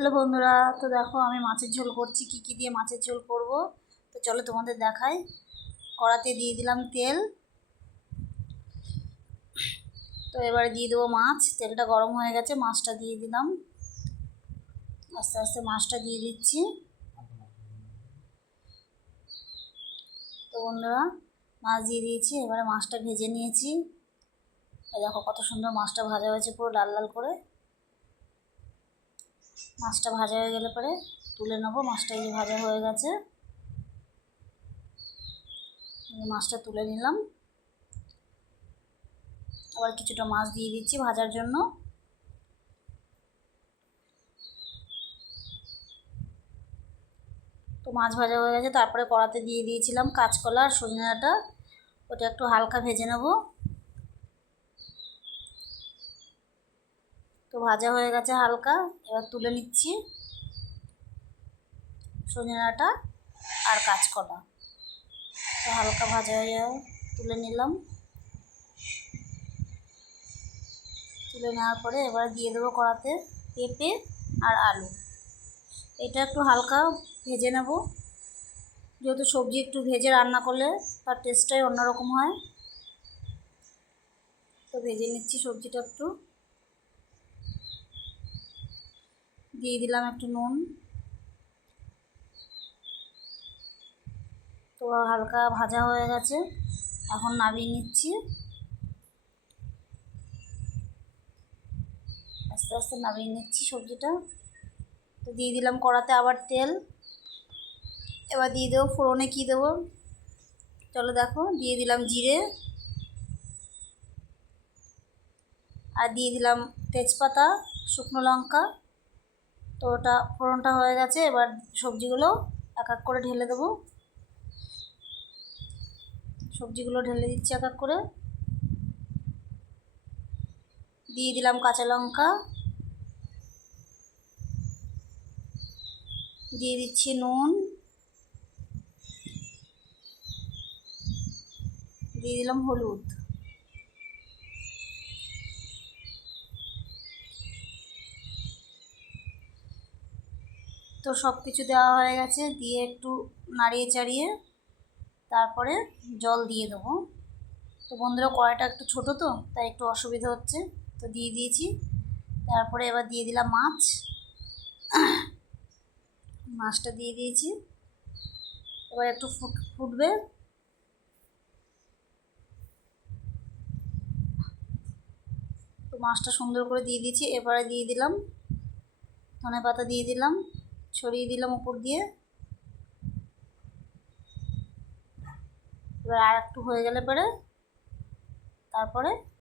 Hello বন্ধুরা, তো দেখো আমি মাছের ঝোল করছি। কি দিয়ে মাছের ঝোল করব তো চলো তোমাদের দেখাই। কড়াতে দিয়ে দিলাম তেল। তো এবারে দিয়ে দেবো মাছ। তেলটা গরম হয়ে গেছে, মাছটা দিয়ে দিলাম। আস্তে আস্তে মাছটা দিয়ে দিচ্ছি। তো বন্ধুরা, মাছ দিয়ে দিয়েছি। এবারে মাছটা ভেজে নিয়েছি। এই দেখো কত সুন্দর মাছটা ভাজা হয়েছে, পুরো লাল লাল করে। মাছটা ভাজা হয়ে গেলে পরে তুলে নেবো। মাছটা এই যে ভাজা হয়ে গেছে, মাছটা তুলে নিলাম। আবার কিছুটা মাছ দিয়ে দিচ্ছি ভাজার জন্য। তো মাছ ভাজা হয়ে গেছে, তারপরে কড়াতে দিয়ে দিয়েছিলাম কাঁচকলা আর সজনে ডাঁটা। ওটা একটু হালকা ভেজে নেব। তো ভাজা হয়ে গেছে হালকা, এবার তুলে নিচ্ছি সজনে ডাঁটা আর কাঁচকলা। তো হালকা ভাজা হয়ে যাওয়া তুলে নিলাম। তুলে নেওয়ার পরে এবার দিয়ে দেবো কড়াতে পেঁপে আর আলু। এটা একটু হালকা ভেজে নেব, যেহেতু সবজি একটু ভেজে রান্না করলে তার টেস্টটাই অন্যরকম হয়। তো ভেজে নিচ্ছি সবজিটা একটু। দিয়ে দিলাম একটু নুন। তো হালকা ভাজা হয়ে গেছে, এখন নামিয়ে নিচ্ছি। আস্তে আস্তে নামিয়ে নিচ্ছি সবজিটা। তো দিয়ে দিলাম কড়াতে আবার তেল। এবার দিয়ে দেবো ফোড়নে। কী দেবো চলো দেখো। দিয়ে দিলাম জিরে, আর দিয়ে দিলাম তেজপাতা, শুকনো লঙ্কা। তো ওটা ফোড়নটা হয়ে গেছে, এবার সবজিগুলো এক এক করে ঢেলে দেবো। সবজিগুলো ঢেলে দিচ্ছি এক এক করে। দিয়ে দিলাম কাঁচা লঙ্কা, দিয়ে দিচ্ছি নুন, দিয়ে দিলাম হলুদ। তো সব কিছু দেওয়া হয়ে গেছে, দিয়ে একটু নাড়িয়ে চাড়িয়ে তারপরে জল দিয়ে দেবো। তো বন্ধুরা, কড়াইটা একটু ছোটো তো তাই একটু অসুবিধা হচ্ছে। তো দিয়ে দিয়েছি। তারপরে এবার দিয়ে দিলাম মাছটা দিয়ে দিয়েছি। এবার একটু ফুটবে। তো মাছটা সুন্দর করে দিয়ে দিয়েছি। এবারে দিয়ে দিলাম ধনেপাতা, দিয়ে দিলাম, ছড়িয়ে দিলাম উপর দিয়ে। এবার আর একটু হয়ে গেলে পরে তারপরে